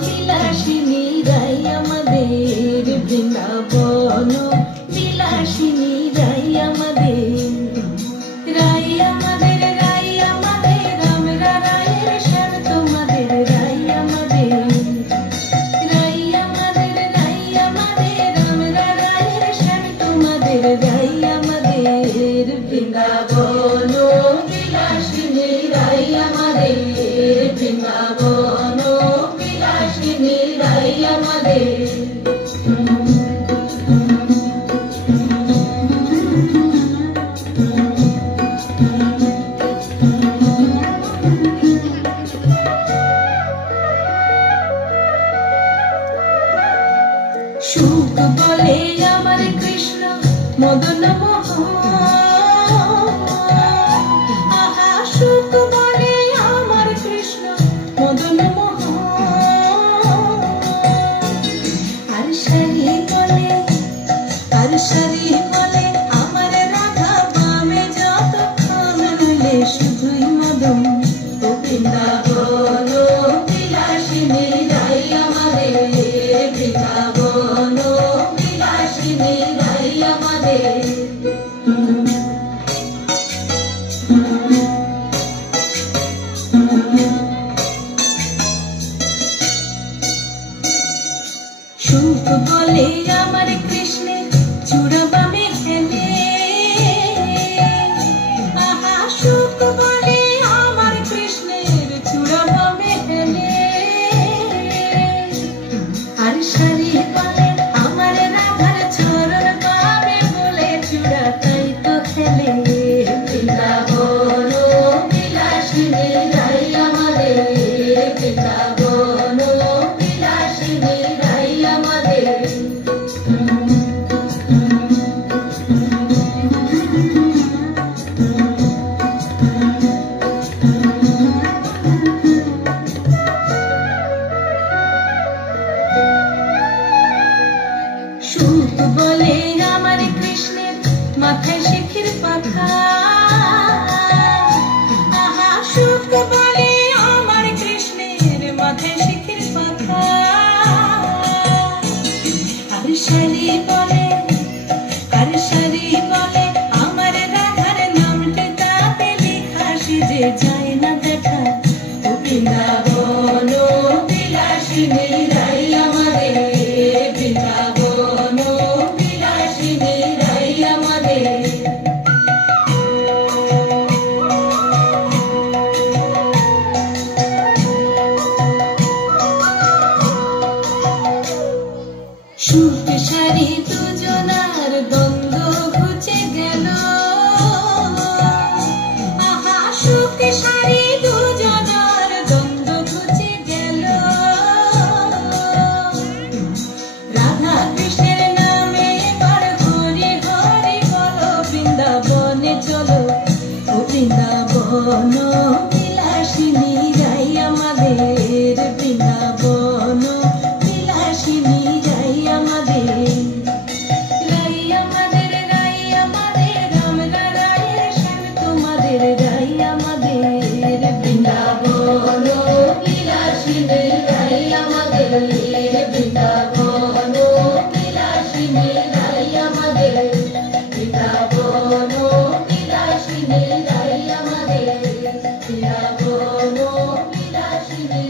বিলাসিনী রাই আমাদের, বৃন্দাবন বিলাসিনী রাই আমাদের, রাই আমাদের, রাই আমাদের, আমরা রায়ের শ্যাম তোমাদের, রাই আমাদের, রাই আমাদের, রাই আমাদের, আমরা রায়ের শ্যাম তোমাদের, রাই আমাদের, বৃন্দাবন বিলাসিনী রাই আমাদের, বৃন্দাবন বিলাসিনী রাই আমাদের। সুখ বলে আমার কৃষ্ণ মদন মোহন, আহা সুখ বলে আমার কৃষ্ণ মদন মোহন, আর সারি বলে, আর সারি বলে আমার রাধা বামে যতক্ষণ রইলে শুধুই মদন। ও বৃন্দাবন বিলাসিনী রাই আমাদের, বৃন্দাবন বিলাসিনী রাই আমাদের। সুখ বলে আমার কৃষ্ণের চূড়া বামে হেলে, আহা সুখ বলে আমার কৃষ্ণের চূড়া বামে হেলে, আর সারি বলে আমার রাধার চরণ পাবে বলে চূড়া তাই তো খেলে। বৃন্দাবন বিলাসিনী রাই আমাদের, বৃন্দাবন বিলাসিনী রাই আমাদের। সুখ বলে আমার কৃষ্ণের মাথায় শিখির পাখা, আহা সুখ বলে আমার কৃষ্ণের মাথায় শিখির পাখা, আর সারি বলে, আর সারি বলে আমার রাধার নামটা তাতে লেখা সিজে যায় না দেখা। ও বৃন্দাবন বিলাসিনী রাই আমাদের, বৃন্দাবন বিলাসিনী রাই আমাদের। সুখ সারি দুজনার দ্বন্দ্ব ঘুচে গেল, আহা সুখ সারি দুজনার দ্বন্দ্ব ঘুচে গেল, রাধা কৃষ্ণের নামে এবার হরি হরি বলো, বৃন্দাবনে চলো। ও বৃন্দাবন বিলাসিনী রাই আমাদের, বৃন্দাবন বিলাসিনী রাই আমাদের, রাই আমাদের, রাই আমাদের, আমরা রায়ের শ্যাম তোমাদের, রাই আমাদের, বৃন্দাবন বিলাসিনী রাই আমাদের, বৃন্দাবন বিলাসিনী রাই আমাদের, বৃন্দাবন বিলাসিনী রাই আমাদের, বৃন্দাবন বিলাসিনী।